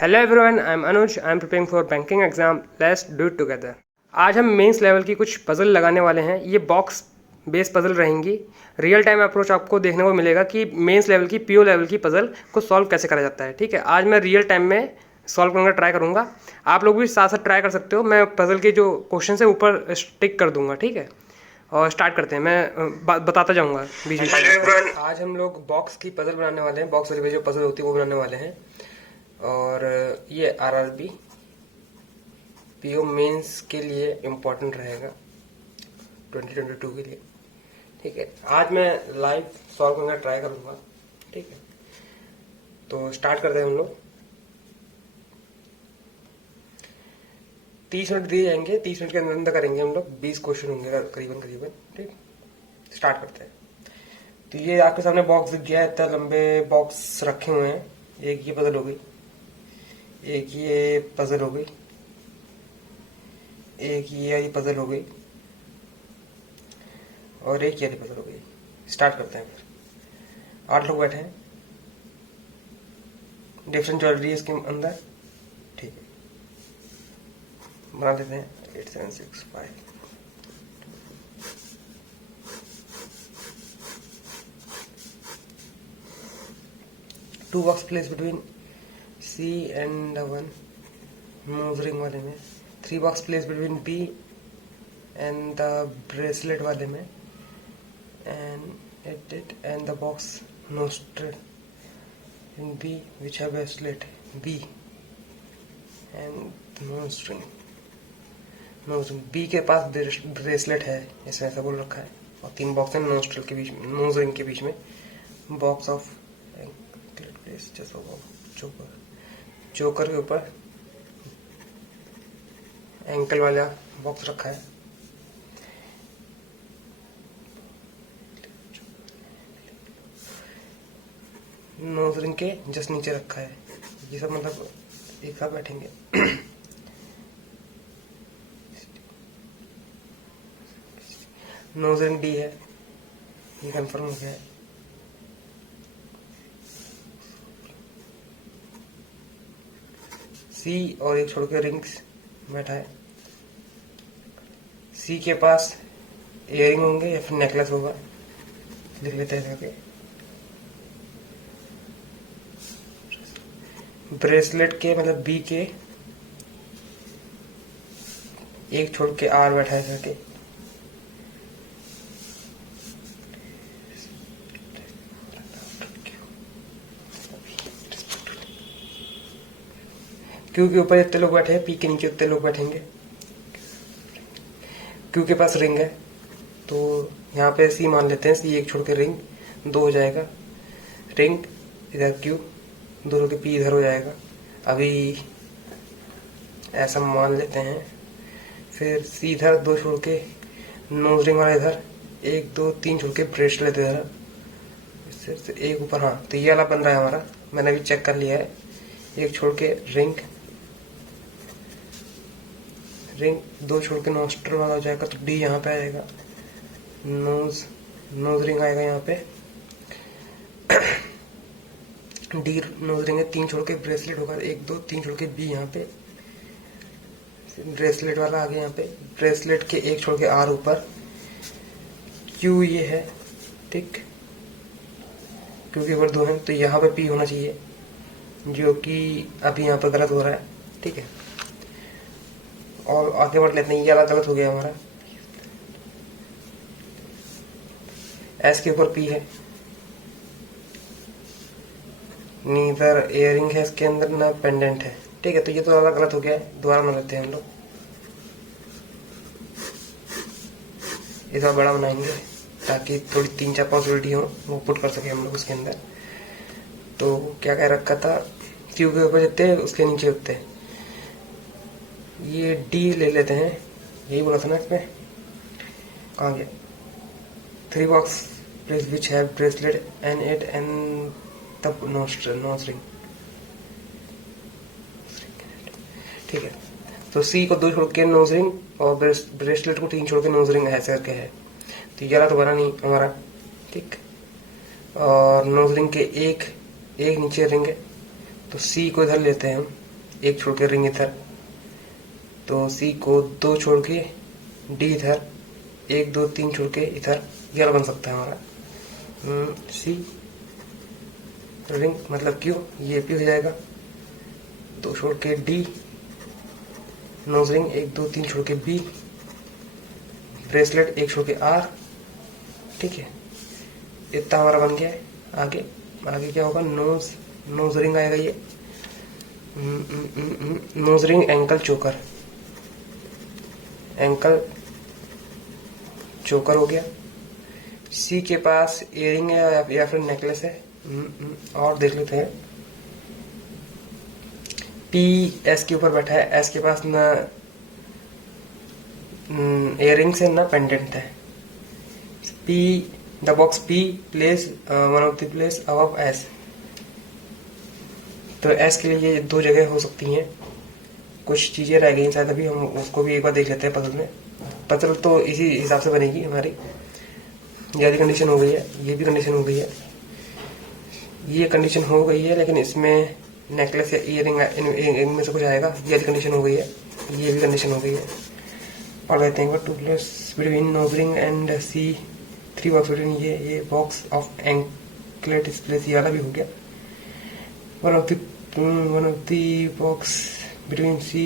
Hello everyone, I am Anuj. I am preparing for banking exam. Let's do it together. आज हम mains level की कुछ puzzle लगाने वाले हैं। ये बॉक्स बेस पजल रहेंगी। रियल टाइम अप्रोच आपको देखने को मिलेगा कि मेंस लेवल की पीओ लेवल की पजल को सॉल्व कैसे करा जाता है। ठीक है, आज मैं रियल टाइम में सॉल्व करूँगा, ट्राई करूँगा। आप लोग भी साथ साथ ट्राई कर सकते हो। मैं पजल के जो क्वेश्चन है ऊपर स्टिक कर दूंगा। ठीक है, और स्टार्ट करते हैं। मैं बताता जाऊंगा बीच में। आज हम लोग बॉक्स की पजल बनाने वाले हैं। बॉक्स वाली जो पजल होती है वो बनाने वाले हैं। और ये आरआरबी पीओ मेंस के लिए इम्पोर्टेंट रहेगा 2022 के लिए। ठीक है, आज मैं लाइव सॉल्व करने का ट्राई करूंगा। ठीक है, तो स्टार्ट करते हैं हम लोग। 30 मिनट दिए जाएंगे। 30 मिनट के अंदर करेंगे हम लोग। 20 क्वेश्चन होंगे करीबन करीबन। ठीक, स्टार्ट करते हैं। तो ये आपके सामने बॉक्स दिख गया है। इतना लंबे बॉक्स रखे हुए हैं। एक ये पजल हो गई, एक ये पजल हो गई, एक ये वाली पजल हो गई, और एक ये वाली पजल हो गई। स्टार्ट करते हैं फिर। 8 लोग बैठे हैं। डिफरेंट ज्वेलरी है इसके अंदर। ठीक है, बना देते हैं। 8 7 6 5। Two box place between C and 1 nose ring वाले में। 3 box place between B and the bracelet वाले में, and the box nostril in B which have bracelet B and nose ring B के पास ब्रेसलेट है, ऐसा ऐसा बोल रखा है। और 3 बॉक्स है नोस्ट्रल के बीच में, नोज रिंग के बीच में। Box of place joker, joker के ऊपर एंकल वाला बॉक्स रखा है। नोज रिंग के जस्ट नीचे रखा है। ये सब मतलब एक साथ बैठेंगे। नोज रिंग डी है, ये कंफर्म हो गया है। सी और एक छोड़ के रिंग्स बैठा है। सी के पास इयरिंग होंगे या फिर नेकलेस होगा। लिख लेते हैं जाके। ब्रेसलेट के मतलब बी के एक छोड़ के आर बैठा है जाके। क्यू के ऊपर जितने लोग बैठे हैं, पी के नीचे उतने लोग बैठेंगे। क्यू के पास रिंग है, तो यहाँ पे सी मान लेते हैं। सी एक छोड़ के रिंग 2 हो जाएगा। रिंग इधर क्यू, 2 छोड़ के पी इधर हो जाएगा। अभी ऐसा मान लेते हैं। फिर सी इधर 2 छोड़ के नोज रिंग वाला इधर, 1 2 3 छोड़ के ब्रेसलेट इधर, इससे एक ऊपर। हाँ, तो ये वाला बन रहा है हमारा। मैंने अभी चेक कर लिया है। एक छोड़ के रिंग, रिंग 2 छोड़ के नोस्ट्रल वाला हो जाएगा। तो डी यहाँ पे आएगा। नोज रिंग आएगा यहाँ पे। डी नोज रिंग है। 3 छोड़ के ब्रेसलेट होगा। 1 2 3 छोड़ के बी यहाँ पे। ब्रेसलेट वाला आ गया यहाँ पे। ब्रेसलेट के 1 छोड़ के आर ऊपर। क्यू ये है। ठीक, क्यू के ऊपर 2 है, तो यहाँ पे पी होना चाहिए, जो कि अभी यहाँ पर गलत हो रहा है। ठीक है, और आगे बढ़ लेते हैं। ये वाला गलत हो गया हमारा। एस के ऊपर पी है। नीदर इयरिंग है इसके अंदर, ना पेंडेंट है। ठीक है, तो ये तो वाला गलत हो गया है। दोबारा बना लेते हैं हम लोग। इतना बड़ा बनाएंगे ताकि थोड़ी 3 4 पॉसिबिलिटी हो, वो पुट कर सके हम लोग उसके अंदर। तो क्या कह रखा था, क्यू के ऊपर जितने उसके नीचे उतने। ये डी ले लेते हैं। यही बोला था ना इसमें, कहाँ गया। 3 box place which have bracelet and it and the nose ring. ठीक है, तो सी को 2 छोड़ के नोज रिंग और ब्रेसलेट को 3 छोड़ के नोज रिंग ऐसे करके है। तो ये तो बना नहीं हमारा। ठीक, और नोज रिंग के एक नीचे रिंग है, तो सी को इधर लेते हैं हम। एक छोड़ के रिंग इधर, तो सी को 2 छोड़ के डी इधर, 1 2 3 छोड़ के इधर, ये वाला बन सकता है हमारा सी रिंग मतलब क्यू, ये पी हो जाएगा। 2 छोड़ के डी नोज रिंग, 1 2 3 छोड़ के बी, ब्रेसलेट 1 छोड़ के आर। ठीक है, इतना हमारा बन गया है। आगे आगे क्या होगा, नोज रिंग आएगा ये, नोज रिंग एंकल चोकर, एंकल चोकर हो गया। सी के पास इयरिंग है या फिर नेकलेस है, और देख लेते हैं। पी एस के ऊपर बैठा है, एस के पास ना इयरिंग्स है ना पेंडेंट है। P the box P place one of the place above S, तो एस के लिए ये 2 जगह हो सकती हैं। कुछ चीजें रह गई शायद, अभी हम उसको भी एक बार देख लेते हैं पजल में। पजल तो इसी हिसाब से बनेगी हमारी। ये कंडीशन हो गई है, ये भी कंडीशन हो गई है, ये कंडीशन हो गई है, लेकिन इसमें नेकलेस या इयरिंग इनमें से कुछ आएगा। ये कंडीशन हो गई है, ये भी कंडीशन हो गई है। और कहते हैं 2 place between nose ring and C, 3 box between ये बॉक्स ऑफ एंकलेट इस प्लेस, ये वाला भी हो गया। one of the box between C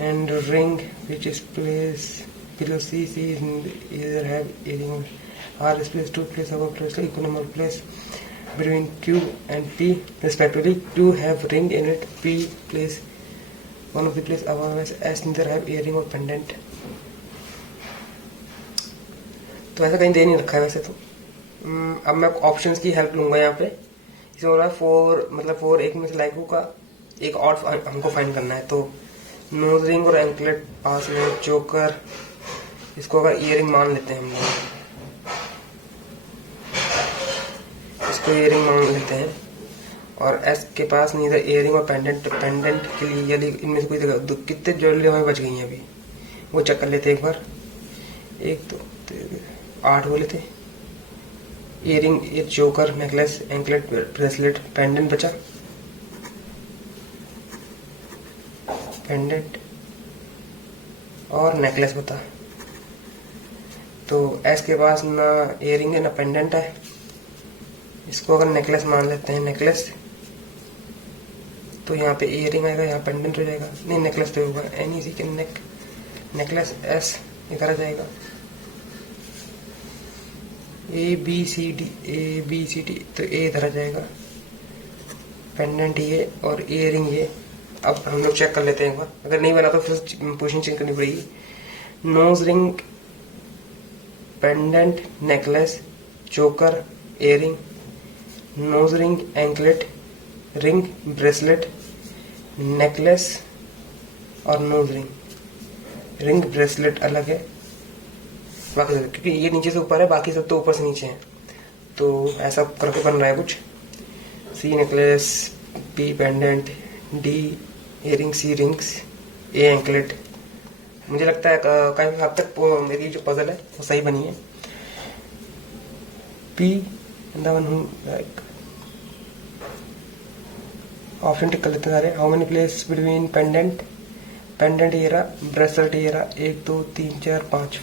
and ring which is placed below C is either have earring or is placed 2 place above precisely equal number of place between Q and P respectively. Q have ring in it, P place one of the place above S neither have earring or pendant. तो ऐसा कहीं दे नहीं रखा है वैसे तो। अब मैं ऑप्शंस की हेल्प लूंगा यहाँ पे। इसमें हो रहा है 4 मतलब 4 एक में से लाइकों का एक और हमको फाइंड करना है। तो नोज रिंग और एंकलेट पास में, चोकर, इसको अगर इयरिंग मान लेते हैं हम लोग, इसको इयरिंग मान लेते हैं। और एस के पास नीदर इयरिंग और पेंडेंट, पेंडेंट के लिए यदि इनमें से कोई जगह कितने ज्वेलरी हमें बच गई हैं अभी, वो चेक कर लेते हैं एक बार। 1 2 3 8 बोले थे। इयरिंग, ये चोकर, नेकलेस, एंकलेट, ब्रेसलेट, पेंडेंट बचा, पेंडेंट और नेकलेस बता। तो एस के पास ना इयरिंग है ना पेंडेंट है, इसको अगर नेकलेस मान लेते हैं, नेकलेस, तो यहाँ पे इयरिंग आएगा, यहाँ पेंडेंट हो जाएगा। नहीं, नेकलेस तो होगा, एन ई सी के नेक, नेकलेस एस इधर आ जाएगा। A B C D, A B C D, तो ए इधर आ जाएगा, पेंडेंट ये और इयरिंग ये। अब हम लोग चेक कर लेते हैं एक बार, अगर नहीं बना तो फिर पोजीशन चेंज करनी पड़ेगी। नोज रिंग, पेंडेंट, नेकलेस, चोकर, earring, nose ring, anklet, ring, bracelet, necklace और नोज रिंग। रिंग ब्रेसलेट अलग है बाकी सब, क्योंकि ये नीचे से ऊपर है, बाकी सब तो ऊपर से नीचे है। तो ऐसा करके बन रहा है कुछ। C necklace, B pendant, D earring, C rings, A anklet. मुझे लगता है काफी हद तक मेरी जो पजल है वो सही बनी है। P the one who like, option tick कर लेते हैं सारे। How many place between pendant, pendant ये रहा, ब्रेसलेट ये रहा, 1 2 3 4 5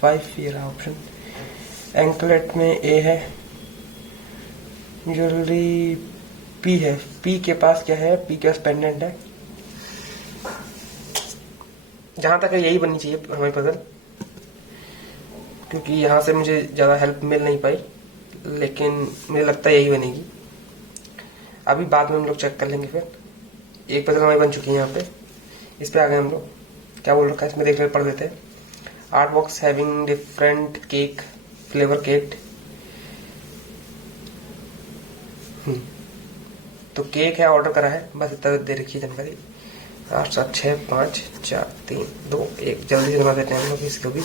5 ये रहा ऑप्शन। एंकलेट में ए है, ज्वेलरी पी है, पी के पास क्या है, पी के पास पेंडेंट है। जहां तक है यही बननी चाहिए हमारी पजल, क्योंकि यहाँ से मुझे ज्यादा हेल्प मिल नहीं पाई, लेकिन मुझे लगता है यही बनेगी। अभी बाद में हम लोग चेक कर लेंगे। फिर एक पजल हमारी बन चुकी है यहाँ पे, इस पे आ गए हम लोग। क्या बोल रखा है इसमें, देख ले, पढ़ देते हैं। 8 box having different cake flavour cake. तो केक है, ऑर्डर करा है, बस इतना दे रखी है जानकारी। 8 7 6 5 4 3 2 1। जल्दी से बना देते हैं हम लोग इसको भी।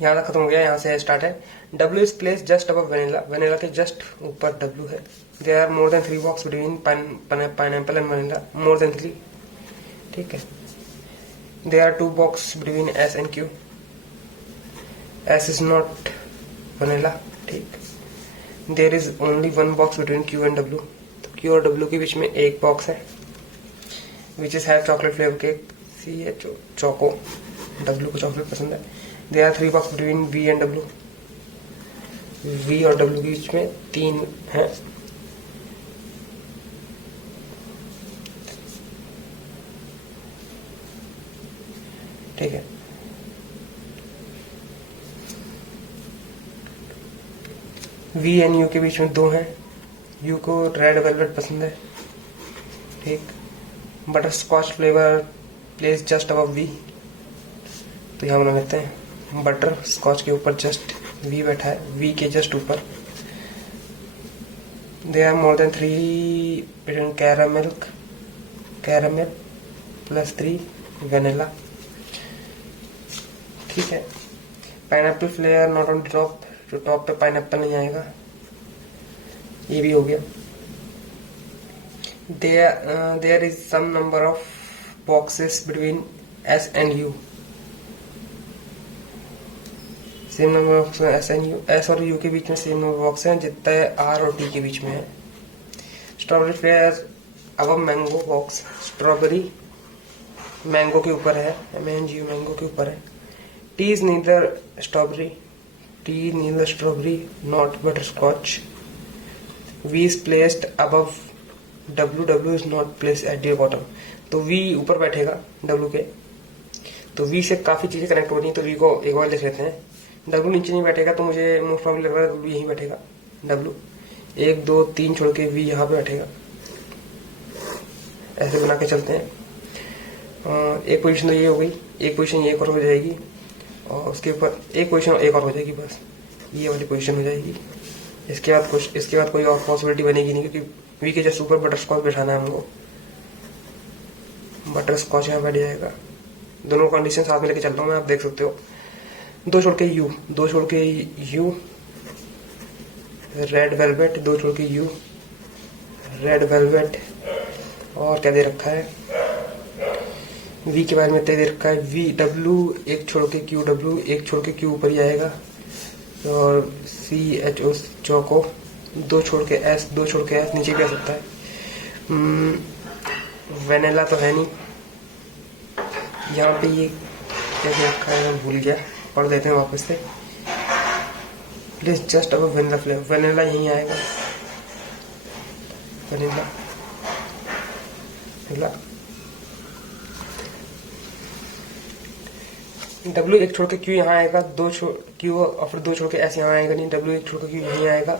यहाँ तक खत्म हो गया, यहाँ से स्टार्ट है। W is place just above vanilla, vanilla के जस्ट ऊपर W है। There are more than 3 box between pineapple and vanilla, more than 3। ठीक है। There are 2 box between S and Q. S is not vanilla, ठीक। There is only 1 box between Q and W. तो Q और W के बीच में एक box है which is have chocolate flavour cake, C है चोको, डब्ल्यू को चॉकलेट पसंद है। There are 3 box between V and W. V और डब्ल्यू के बीच में 3 है। ठीक है। वी एंड यू के बीच में 2 हैं। यू को रेड वेलवेट पसंद है, ठीक। Butter scotch flavour place just above V. तो यहाँ बना लेते हैं बटर स्कॉच के ऊपर जस्ट वी बैठा है, वी के जस्ट ऊपर। They are more than 3 caramel plus 3 vanilla, ठीक है। Pineapple flavour not on top, जो टॉप पे पाइनएप्पल नहीं आएगा, ये भी हो गया। There is some number of boxes between S and U. Same number of S and U, S और यू के बीच में सेम नंबर बॉक्स हैं जितना आर और टी के बीच में है। स्ट्रॉबेरी फ्लेवर अब मैंगो बॉक्स, स्ट्रॉबेरी मैंगो के ऊपर है, MNGO मैंगो के ऊपर है। T is neither strawberry, T neither strawberry not butter scotch. V is placed above W, W is not place at the bottom. तो वी ऊपर बैठेगा डब्ल्यू के, तो वी से काफी चीजें कनेक्ट होती हैं, तो वी को एक बार लिख लेते हैं। डब्ल्यू नीचे नहीं बैठेगा, तो मुझे मोस्ट प्रॉब्लम लग रहा है डब्ल्यू यहीं बैठेगा। डब्ल्यू 1 2 3 छोड़ के वी यहाँ पे बैठेगा। ऐसे बना के चलते हैं। एक पोजीशन तो ये हो गई, एक पोजीशन ये एक और हो जाएगी, और उसके ऊपर एक पोजीशन एक और हो जाएगी, बस ये वाली पोजीशन हो जाएगी। इसके बाद कोई और पॉसिबिलिटी बनेगी नहीं, क्योंकि वी के जस्ट ऊपर बटर स्कॉच बैठाना है हमको। बटर स्कॉच यहाँ बैठ जाएगा। दोनों कंडीशन साथ में लेके चलता हूँ मैं, आप देख सकते हो। 2 छोड़ के यू, 2 छोड़ के यू रेड वेलवेट, 2 छोड़ के यू रेड वेलवेट। और क्या दे रखा है, वी के बारे में दे रखा है वी डब्ल्यू, 1 छोड़ के क्यू डब्ल्यू, 1 छोड़ के क्यू ऊपर ही आएगा। और CHO चौको, 2 छोड़ के एस, 2 छोड़ के एस नीचे भी आ सकता है। वेनिला तो है नहीं यहाँ पे। ये क्या दे रखा है मैं भूल गया, पढ़ देते हैं वापस से। प्लीज जस्ट अब वेनिला फ्लेवर, वेनिला यहीं आएगा। वेनिला डब्ल्यू 1 छोड़ के क्यू यहाँ आएगा, 2 क्यू और फिर 2 छोड़ के एस यहाँ आएगा नहीं। डब्ल्यू 1 छोड़ के क्यू यहीं आएगा,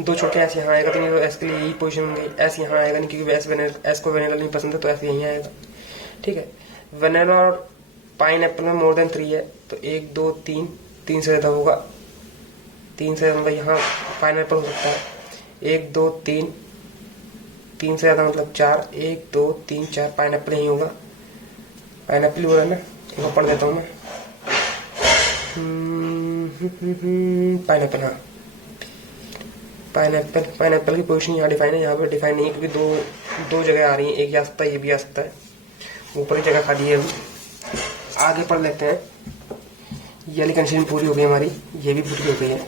2 छोड़ के एस यहाँ आएगा, तो नहीं, तो एस के लिए यही पोजीशन बन गई। एस यहाँ आएगा नहीं, क्योंकि एस को वेनिला नहीं पसंद है, तो एस यहीं आएगा, ठीक है। वेनिला और पाइन एप्पल में मोर देन 3 है, तो 1 2 3 3 से ज्यादा होगा, 3 से ज्यादा यहाँ पाइन एप्पल हो सकता है। 1 2 3 3 से ज्यादा मतलब 4, 1 2 3 4 पाइन एप्पल ही होगा। पाइन एप्पल हो रहा है ना, एक पढ़ देता हूँ मैं। पाइनएप्पल, हाँ पाइनएप्पल की पोजीशन यहाँ डिफाइन है, यहाँ पे डिफाइन नहीं है, क्योंकि दो जगह आ रही है, एक ये आ सकता है, ये भी आ सकता है। ऊपर ही जगह खाली है अभी। आगे पढ़ लेते हैं। ये वाली कंडीशन पूरी हो गई हमारी, ये भी पूरी हो गई है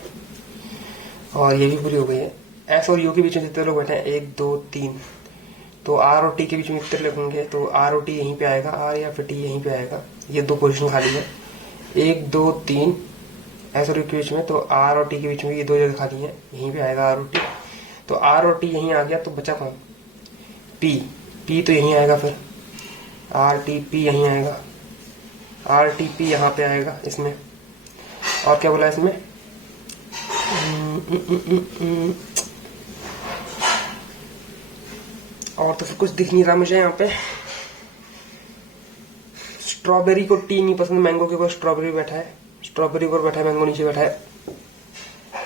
और ये भी पूरी हो गई है। एस और यू के बीच में जितने लोग बैठे हैं 1 2 3, तो आर और टी के बीच में कितने लोग होंगे, तो आर और टी यहीं पे आएगा, आर या फिर टी यहीं पे आएगा। ये 2 पोजीशन खाली है, 1 2 3 एस और यू के बीच में, तो आर और टी के बीच में ये 2 जगह खाली है, यहीं पे आएगा आर और टी। तो आर और टी यहीं आ गया, तो बचा कौन, पी तो यहीं आएगा, फिर आर टी पी यहीं आएगा, आर टी पी यहाँ पे आएगा इसमें। और क्या बोला इसमें, और तो फिर कुछ दिख नहीं रहा मुझे यहाँ पे। स्ट्रॉबेरी को टी नहीं पसंद, मैंगो के ऊपर स्ट्रॉबेरी बैठा है, स्ट्रॉबेरी ऊपर बैठा है, मैंगो नीचे बैठा है।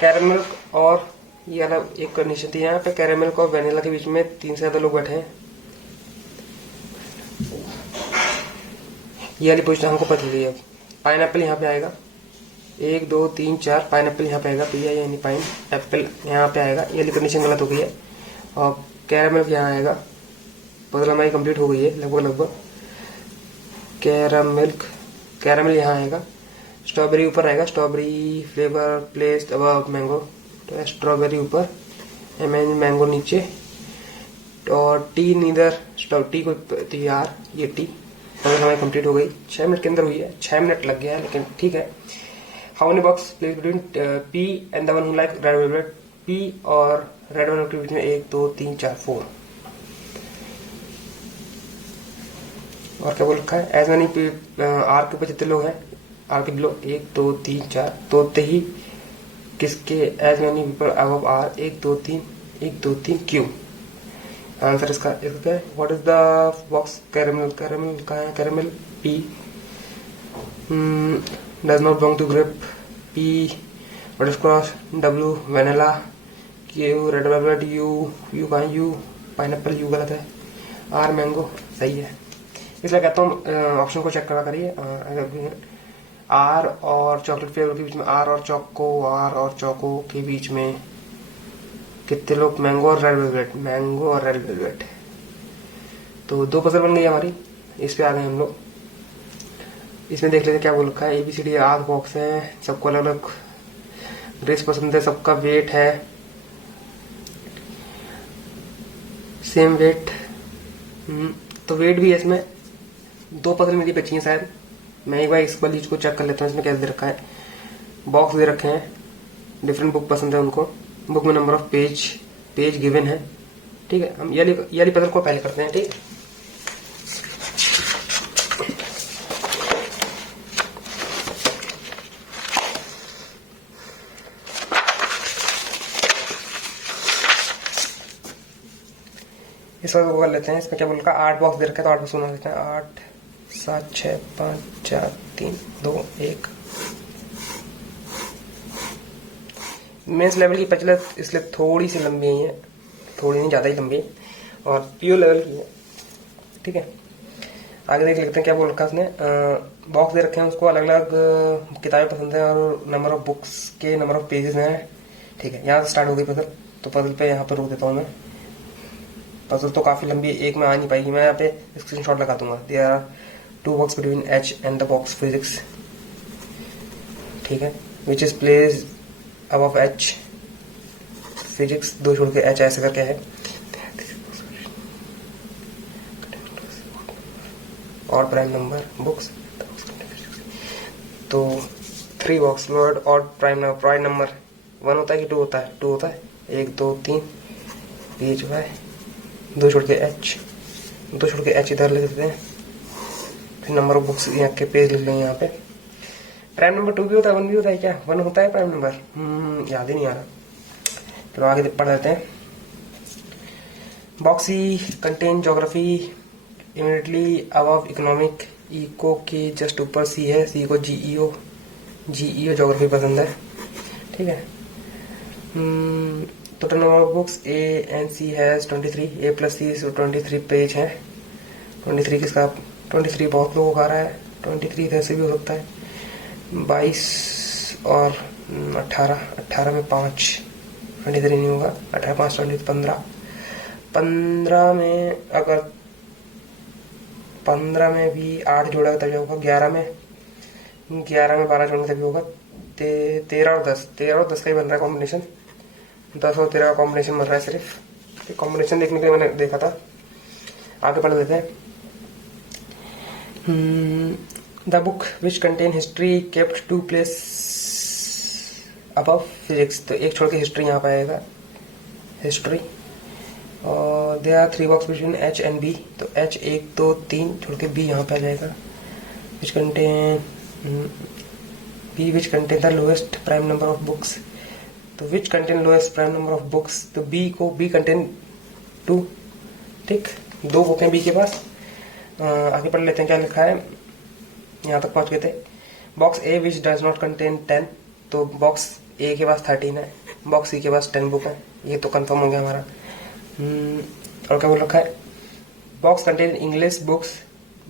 कैरामल और ये अलग एक कंडीशन थी यहाँ पे, कैरामल और वेनिला के बीच में 3 से ज्यादा लोग बैठे हैं। ये वाली पोजीशन हमको पता चली है। अब पाइनएप्पल यहाँ पे आएगा, 1 2 3 4 पाइनएप्पल यहाँ पे आएगा, पी आई यानी पाइन एप्पल यहाँ पे आएगा। ये वाली कंडीशन गलत हो गई है। और कैरामल यहाँ आएगा, पजल हमारी कंप्लीट हो गई है लगभग। कैरामिल यहाँ आएगा, स्ट्रॉबेरी ऊपर रहेगा, strawberry flavour placed above mango, तो स्ट्रॉबेरी ऊपर, मैंगो नीचे, और टी नीदर टी को यार ये टी हमारी कंप्लीट हो गई, 6 मिनट के अंदर हुई है, 6 मिनट लग गया है लेकिन ठीक है। How many box place between P and the one who like red velvet, P और रेड वेलवेट के बीच में 1 2 3 4 4। और क्या बोल रखा है, एज मैनी आर के ऊपर जितने लोग हैं, आर के बिलो 1 2 3 4, तो उतने ही किसके as many people above are 1 2 3 1 2 3 Q. Answer इसका क्या है, what is the box caramel, caramel कहाँ है, caramel P, does not belong to grape, P butter scotch, W vanilla, Q red velvet, U कहाँ, यू पाइनएप्पल, यू गलत है, are mango सही है। इसलिए कहता हूँ ऑप्शन को चेक करा करिए। आर और चॉकलेट फ्लेवर के बीच में, आर और चौको के बीच में कितने लोग, मैंगो और रेड वेलवेट, मैंगो और रेड वेलवेट, तो 2 पजल बन गई हमारी। इस पे आ गए हम लोग, इसमें देख लेते क्या बोल रखा है। ABCD 8 बॉक्स है, सबको अलग अलग ड्रेस पसंद है, सबका वेट है सेम वेट, तो वेट भी है इसमें। 2 पजल मेरी बची हैं शायद, मैं एक बार इस वाली को चेक कर लेता हूँ इसमें क्या दे रखा है। बॉक्स दे रखे हैं, डिफरेंट बुक पसंद है उनको, बुक में नंबर ऑफ पेज गिवन है, ठीक है। हम ये वाली पजल को पहले करते हैं, ठीक है। इस वाले को कर लेते हैं। इसमें क्या बोल रखा है, 8 बॉक्स दे रखे हैं, तो 8 बॉक्स बना लेते हैं। 8 7 6 5 4 3 2 1। मेंस लेवल की पचल इसलिए थोड़ी सी लंबी है, थोड़ी नहीं ज़्यादा ही लंबी है, और पीओ लेवल की है, ठीक है। आगे देख लेते हैं क्या बोल रखा है उसने। बॉक्स दे रखे हैं, उसको अलग अलग किताबें पसंद है और नंबर ऑफ बुक्स के नंबर ऑफ पेजेस हैं, ठीक है। यहाँ से स्टार्ट हो गई पजल, तो पजल पे यहाँ पर रोक देता हूँ मैं। पजल तो काफ़ी लंबी है, एक में आ नहीं पाएगी, मैं यहाँ पे स्क्रीनशॉट लगा दूंगा। There are 2 box between H and the box physics, ठीक है, which is place above H physics, 2 छोड़ के H ऐसे करके है। और प्राइम नंबर बुक्स, तो 3 बॉक्स लोअर और प्राइम नंबर 1 होता है कि 2 होता है, 2 होता है, 1 2 3 पेज हुआ है, 2 छोड़ के H इधर लिख देते हैं, फिर नंबर ऑफ बुक्स यहाँ के पेज लिख लेंगे यहाँ पे। प्राइम नंबर 2 भी होता है, 1 भी होता है क्या, 1 होता है प्राइम नंबर, याद ही नहीं आ रहा। चलो आगे पढ़ लेते हैं। Box E contain geography, immediately above economic, eco के जस्ट ऊपर सी है, सी को जीईओ ज्योग्राफी पसंद है, ठीक है। Total number of books A and C has 23, A plus C 23 page है। 23 किसका, 23 बहुत लोगों का आ रहा है, 23 इधर से भी हो सकता है। 22 और 18 में 5, 23 नहीं होगा, 18 5 20 15, 15 में अगर 15 में भी 8 जोड़ा तभी होगा, 11 में 12 जोड़ेंगे तभी होगा, 13 और 10 का ही बन रहा है कॉम्बिनेशन, 10 और 13 का कॉम्बिनेशन बन रहा है सिर्फ। कॉम्बिनेशन देखने के लिए मैंने देखा था। आगे पढ़ लेते हैं। The book which contain history kept 2 place above physics, तो 1 छोड़ के हिस्ट्री यहाँ पे आएगा, हिस्ट्री। और they are 3 box between H and B, तो H 1 2 3 छोड़ के B यहाँ पे आ जाएगा। Which contain B which contain the lowest prime number of books, तो which contain lowest prime number of books, तो B को B कंटेन 2, ठीक, 2 बुक हैं B के पास। आगे पढ़ लेते हैं क्या लिखा है, यहाँ तक पहुँच गए थे। Box A which does not contain 10, तो बॉक्स A के पास 13 है, बॉक्स C के पास 10 बुक है, ये तो कंफर्म हो गया हमारा। और क्या बोल रखा है, box contain English books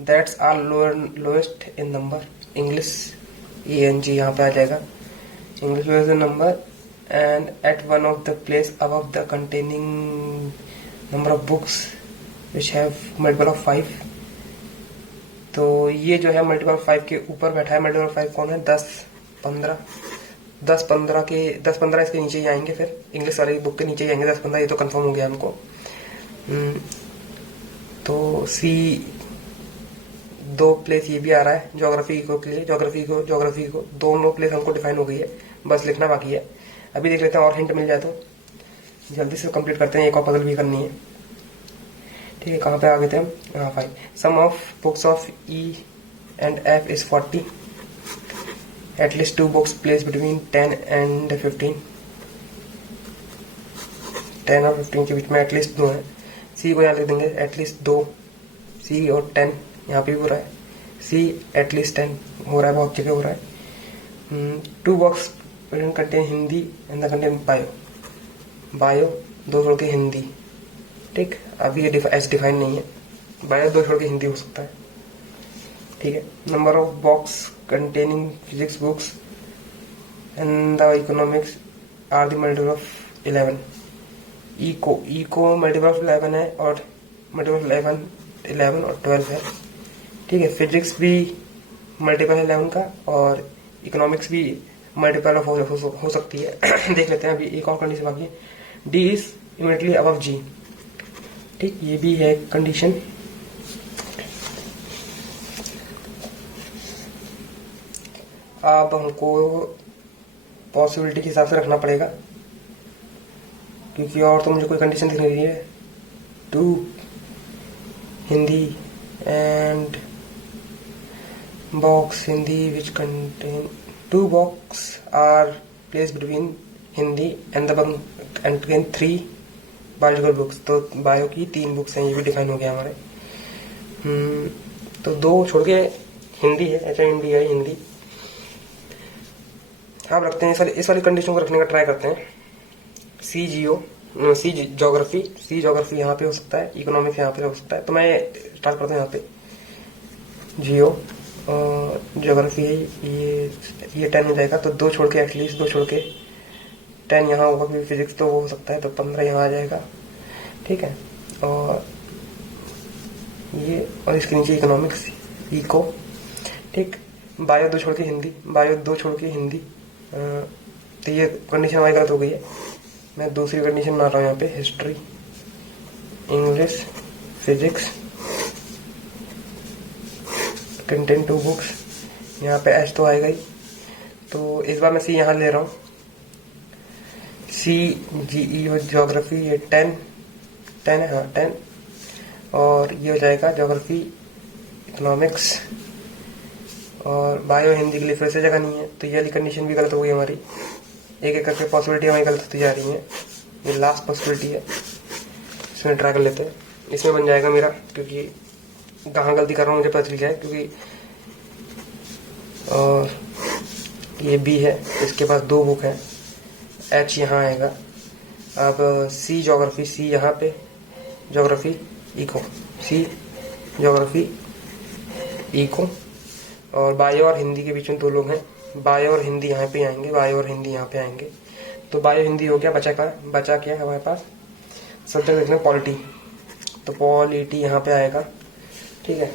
that's are lowest in number, English ENG यहाँ पे आ जाएगा, English lowest in number and at one of the place above the containing number of books which have multiple of 5, तो ये जो है multiple of 5 के ऊपर बैठा है। मल्टीपल ऑफ 5 कौन है? 10, 15, 10, 15 इसके नीचे ही आएंगे, फिर इंग्लिश वाले बुक के नीचे ही आएंगे 10, 15, ये तो कंफर्म हो गया हमको। तो सी 2 प्लेस ये भी आ रहा है ज्योग्राफी को के लिए, ज्योग्राफी को दोनों प्लेस हमको डिफाइन हो गई है, बस लिखना बाकी है। अभी देख लेते हैं और हिंट मिल जाए तो जल्दी से कंप्लीट करते हैं, एक और पजल भी करनी है। ठीक है, कहाँ पे आ गए थे हम? हाँ 5। Sum of books of E and F is 40, at least 2 books place between 10 and 15। 10 और 15 के बीच में एटलीस्ट 2 है। सी को यहाँ लिख देंगे एटलीस्ट 2, सी और 10 यहाँ पे भी हो रहा है, सी एटलीस्ट 10 हो रहा है, बहुत जगह हो रहा है। 2 box contain Hindi and the contain bio 2 छोड़ के हिंदी। ठीक, अभी ये ऐसे डिफाइन नहीं है, बायो 2 छोड़ के हिंदी हो सकता है। ठीक है, number of box containing physics books and the economics are the multiple of 11। Eco multiple of 11 है और मल्टीपल ऑफ 11 और 12 है। ठीक है, फिजिक्स भी मल्टीपल है 11 का और इकोनॉमिक्स भी मल्टीपल ऑफ हो सकती है। देख लेते हैं, अभी एक और कंडीशन बाकी है, डी इज इमीडिएटली अबव जी। ठीक, ये भी है कंडीशन। अब हमको पॉसिबिलिटी के हिसाब से रखना पड़ेगा, क्योंकि और तो मुझे कोई कंडीशन दिख नहीं रही है। 2 Hindi and box Hindi which contain 2 box are place between Hindi and contain 3 biological books. तो बायो की 3 बुक्स हैं, ये भी डिफाइन हो गया हमारे। तो 2 छोड़ के हिंदी है, HIND है हिंदी। आप रखते हैं इस वाली कंडीशन को रखने का ट्राई करते हैं। सी ज्योग्राफी यहाँ पे हो सकता है, इकोनॉमिक्स यहाँ पे हो सकता है। तो मैं स्टार्ट करता हूँ यहाँ पे जियो ज्योग्राफी है, ये 10 हो जाएगा। तो 2 छोड़ के एटलीस्ट 2 छोड़ के 10 यहाँ होगा, क्योंकि फिजिक्स तो वो हो सकता है, तो 15 यहाँ आ जाएगा। ठीक है, और ये और इसके नीचे इकोनॉमिक्स इको। ठीक, बायो 2 छोड़ के हिंदी, तो ये कंडीशन हमारी गलत हो गई है। मैं दूसरी कंडीशन बना रहा हूँ यहाँ पे, history, English, physics contain 2 books. यहाँ पे एच तो आएगा ही, तो इस बार मैं सी यहाँ ले रहा हूँ। सी GE और ज्योग्राफी ये 10 है, हाँ 10, और ये हो जाएगा ज्योग्राफी, इकोनॉमिक्स और बायो हिंदी के लिए फिर से जगह नहीं है, तो ये वाली कंडीशन भी गलत हो गई हमारी। एक एक करके पॉसिबिलिटी हमारी गलत होती जा रही है। ये लास्ट पॉसिबिलिटी है, इसमें ट्राई कर लेते हैं, इसमें बन जाएगा मेरा, क्योंकि कहाँ गलती कर रहा हूँ मुझे पता चल गया है। क्योंकि और ये बी है, इसके पास 2 बुक हैं, एच यहाँ आएगा। अब सी ज्योग्राफी, सी यहाँ पे ज्योग्राफी इको, सी ज्योग्राफी इको, और बायो और हिंदी के बीच में 2 लोग हैं, बायो और हिंदी यहाँ पे आएंगे, तो बायो हिंदी हो गया। बचा क्या हमारे पास? सब्जेक्ट लिखना पॉलिटी, तो पॉलिटी यहाँ पे आएगा। ठीक है,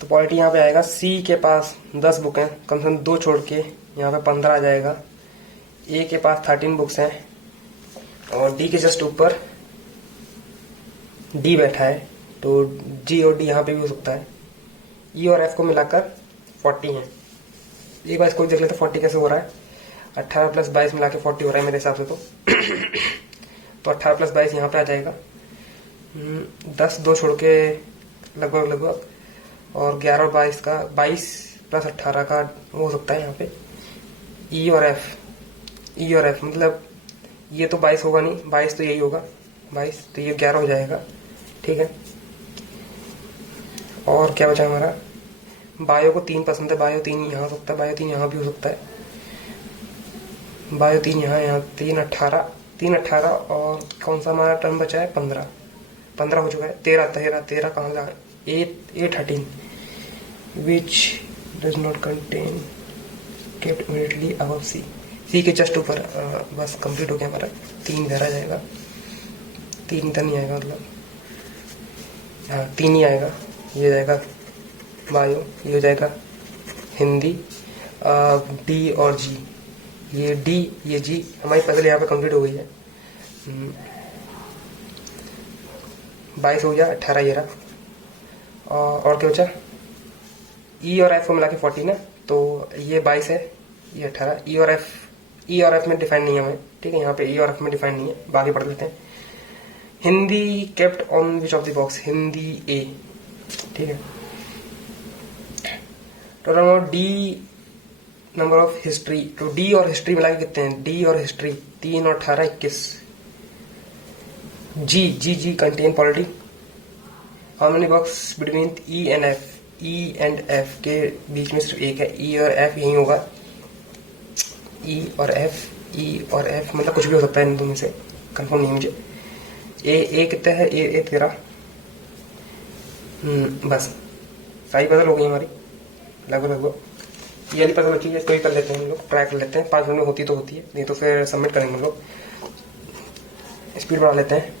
तो पॉलिटी यहाँ पे आएगा। सी के पास 10 बुक हैं, कम से कम 2 छोड़ के यहाँ पे 15 आ जाएगा। ए के पास 13 बुक्स हैं, और डी के जस्ट ऊपर डी बैठा है, तो जी और डी यहाँ पे भी हो सकता है। ई और एफ को मिलाकर 40 हैं। एक बार इसको देख लेते 40 कैसे हो रहा है। 18 + 22 मिला के 40 हो रहा है मेरे हिसाब से। तो 18 + 22 यहाँ पे आ जाएगा। 10 2 छोड़ के लगभग, और 11 और 22 का 22 + 18 का वो हो सकता है यहाँ पे। ई और एफ मतलब ये तो 22 होगा नहीं, 22 तो यही होगा 22, तो ये 11 हो जाएगा। ठीक है, और क्या बचा हमारा? बायो को 3 पसंद है, बायो 3 यहाँ हो सकता है, बायो 3 यहाँ भी हो सकता है, बायो 3 यहाँ 3 18 और कौन सा हमारा टर्म बचा है? 15 हो चुका है। 13 कहाँ जा? 13 which does not contain kept immediately above C के जस्ट ऊपर। बस कंप्लीट हो गया हमारा, 3 इधर आ जाएगा। 3 तो नहीं आएगा, मतलब हाँ 3 ही आएगा। ये हो जाएगा बायो, ये हो जाएगा हिंदी, डी और जी, ये डी ये जी। हमारी पजल यहाँ पे कंप्लीट हो गई है। 22 हो गया, 18 ये रहा। और क्या बचा? ई और एफ को मिला के 14 है, तो ये 22 है, ये 18। ई और एफ में डिफाइन नहीं है हमें, ठीक है। यहाँ पे ई और एफ में डिफाइन नहीं है, बाकी पढ़ लेते हैं। Hindi kept on which of the box, Hindi A, ठीक है। Total number D, number of history, तो डी और हिस्ट्री मिला के कितने हैं? डी और हिस्ट्री 3 और 18 21। G contain polity. How many box between E and F? E and F के बीच में सिर्फ एक है, ई और एफ यही होगा। ई और एफ मतलब कुछ भी हो सकता है इन दोनों में से, कंफर्म नहीं मुझे। ए कितना है? ए 13। बस सारी पजल हो गई हमारी लगभग। ये वाली पजल बची है, इसको ही कर लेते हैं हम लोग, ट्राई कर लेते हैं। 5 मिनट में होती तो होती है, नहीं तो फिर सबमिट करेंगे हम लोग। स्पीड बढ़ा लेते हैं।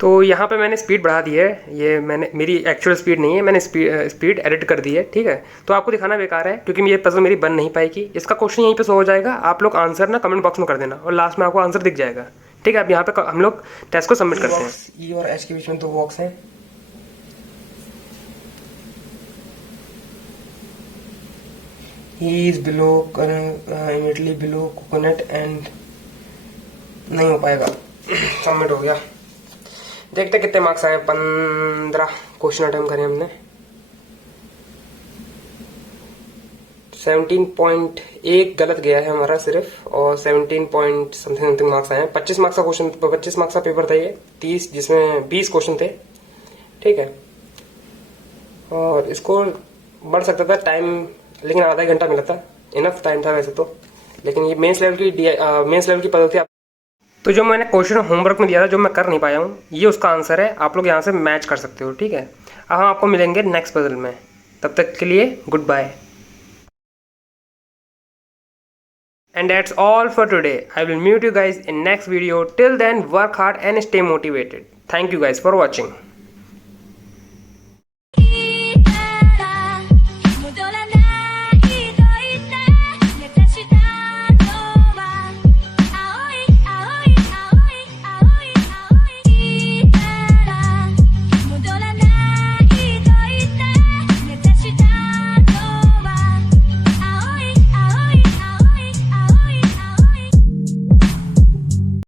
तो यहाँ पे मैंने स्पीड बढ़ा दी है, ये मैंने, मेरी एक्चुअल स्पीड नहीं है, मैंने स्पीड एडिट कर दी है, ठीक है। तो आपको दिखाना बेकार है क्योंकि ये पजल मेरी बन नहीं पाएगी। इसका क्वेश्चन यहीं पे शो हो जाएगा, आप लोग आंसर ना कमेंट बॉक्स में कर देना और लास्ट में आपको आंसर दिख जाएगा, ठीक है। अब यहाँ पे हम लोग टेस्ट को सबमिट करते हैं। ई और एच के बीच में 2 बॉक्स हैं। He is below, immediately below coconut and, नहीं हो पाएगा। सबमिट हो गया। देखते कितने मार्क्स आए। 15 क्वेश्चन अटेम्प्ट करे हमने। 17.1 गलत गया है हमारा सिर्फ, और 17 पॉइंट समथिंग मार्क्स आए हैं। 25 मार्क्स का क्वेश्चन, 25 मार्क्स का पेपर था ये, 30 जिसमें 20 क्वेश्चन थे, ठीक है। और इसको बढ़ सकता था टाइम, लेकिन आधा घंटा मिला था, इनफ टाइम था वैसे तो। लेकिन ये मेंस लेवल की पजल थी। तो जो मैंने क्वेश्चन होमवर्क में दिया था, जो मैं कर नहीं पाया हूँ, ये उसका आंसर है। आप लोग यहाँ से मैच कर सकते हो, ठीक है। अब हम आपको मिलेंगे नेक्स्ट पजल में, तब तक के लिए goodbye. And that's all for today. I will meet you guys in next video. Till then, work hard and stay motivated. Thank you guys for watching.